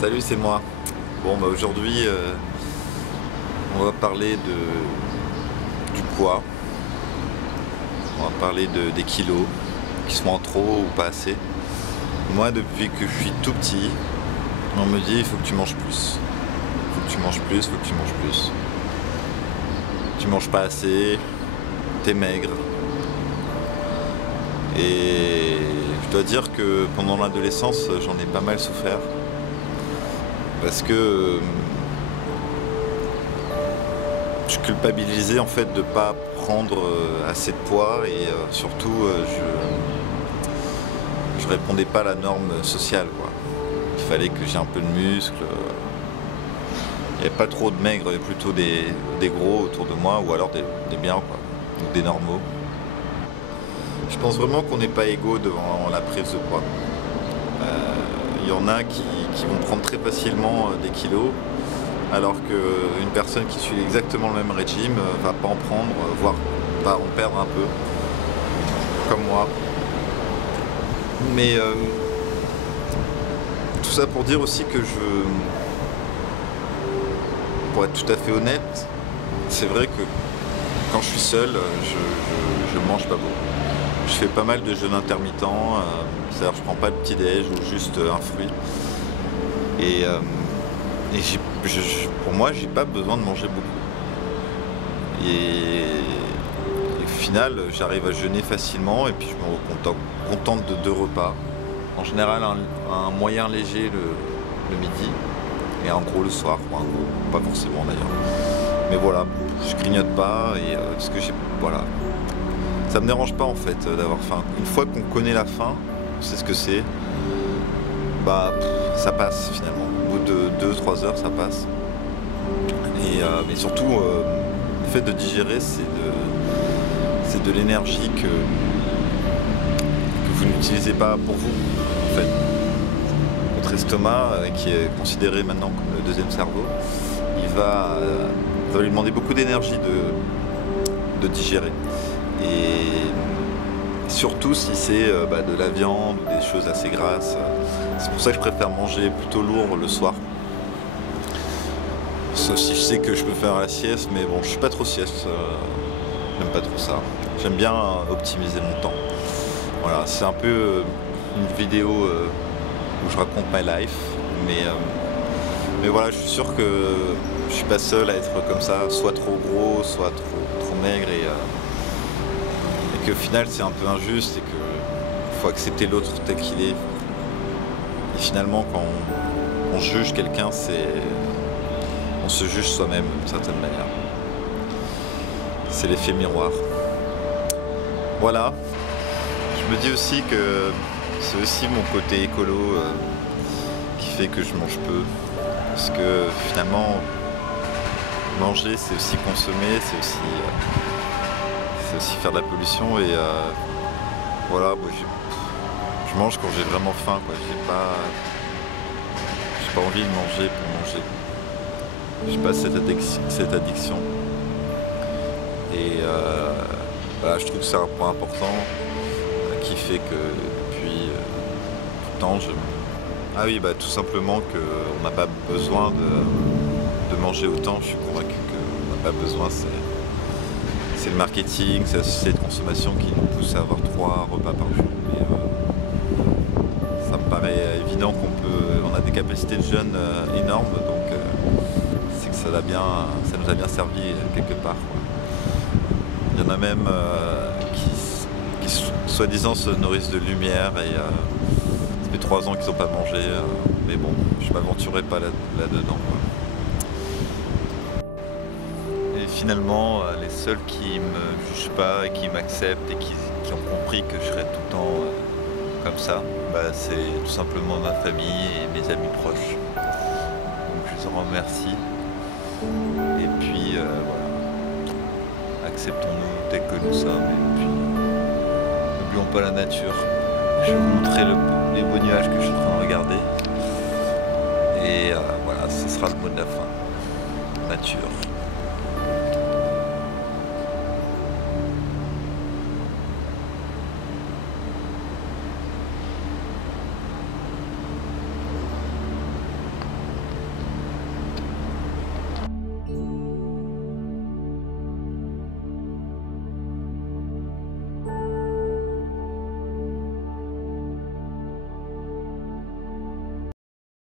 Salut, c'est moi. Bon, bah aujourd'hui, on va parler du poids. On va parler des kilos, qui sont en trop ou pas assez. Moi, depuis que je suis tout petit, on me dit il faut que tu manges plus. Il faut que tu manges plus, il faut que tu manges plus. Tu manges pas assez, t'es maigre. Et je dois dire que pendant l'adolescence, j'en ai pas mal souffert. Parce que je culpabilisais en fait de pas prendre assez de poids et surtout je répondais pas à la norme sociale, quoi. Il fallait que j'ai un peu de muscle. Il n'y avait pas trop de maigres, il y avait plutôt des gros autour de moi ou alors des biens, quoi, ou des normaux. Je pense vraiment qu'on n'est pas égaux devant la prise de poids. Il y en a qui vont prendre très facilement des kilos, alors qu'une personne qui suit exactement le même régime va pas en prendre, voire va en perdre un peu, comme moi. Mais tout ça pour dire aussi que pour être tout à fait honnête, c'est vrai que quand je suis seul, je mange pas beaucoup. Je fais pas mal de jeûnes intermittents, c'est-à-dire je prends pas de petit-déj ou juste un fruit. Et pour moi, j'ai pas besoin de manger beaucoup. Et au final, j'arrive à jeûner facilement et puis je me contente de 2 repas. En général, un moyen léger le midi et un gros le soir. Enfin, un gros, pas forcément d'ailleurs. Mais voilà, je grignote pas et parce que voilà. Ça me dérange pas en fait d'avoir faim. Une fois qu'on connaît la faim, on sait ce que c'est, bah ça passe finalement. Au bout de 2-3 heures, ça passe. Mais surtout, le fait de digérer, c'est de l'énergie que vous n'utilisez pas pour vous. En fait, votre estomac, qui est considéré maintenant comme le deuxième cerveau, il va lui demander beaucoup d'énergie de digérer. Et surtout si c'est de la viande ou des choses assez grasses. C'est pour ça que je préfère manger plutôt lourd le soir. Sauf si je sais que je peux faire la sieste, mais bon, je suis pas trop sieste. J'aime pas trop ça. J'aime bien optimiser mon temps. Voilà, c'est un peu une vidéo où je raconte my life, mais voilà, je suis sûr que je suis pas seul à être comme ça, soit trop gros, soit trop maigre et qu'au final c'est un peu injuste et qu'il faut accepter l'autre tel qu'il est. Et finalement quand on juge quelqu'un, on se juge soi-même d'une certaine manière. C'est l'effet miroir. Voilà. Je me dis aussi que c'est aussi mon côté écolo qui fait que je mange peu. Parce que finalement, manger c'est aussi consommer, c'est aussi faire de la pollution et voilà, moi, je mange quand j'ai vraiment faim, quoi. J'ai pas envie de manger pour manger. J'ai pas cette addiction. Et voilà, je trouve que c'est un point important qui fait que depuis tout le temps ah oui, tout simplement qu'on n'a pas besoin de manger autant. Je suis convaincu qu'on n'a pas besoin. C'est le marketing, c'est la société de consommation qui nous pousse à avoir 3 repas par jour. Mais, ça me paraît évident qu'on a des capacités de jeûne énormes, donc c'est que ça nous a bien servi quelque part, quoi. Il y en a même qui soi-disant se nourrissent de lumière et ça fait 3 ans qu'ils n'ont pas mangé, mais bon, je m'aventurerai pas là-dedans, quoi. Et finalement, les seuls qui me jugent pas et qui m'acceptent et qui ont compris que je serais tout le temps comme ça, c'est tout simplement ma famille et mes amis proches. Donc je les en remercie. Et puis voilà, acceptons-nous tels que nous sommes et puis n'oublions pas la nature. Je vais vous montrer les beaux nuages que je suis en train de regarder. Et voilà, ce sera le mot de la fin. Nature.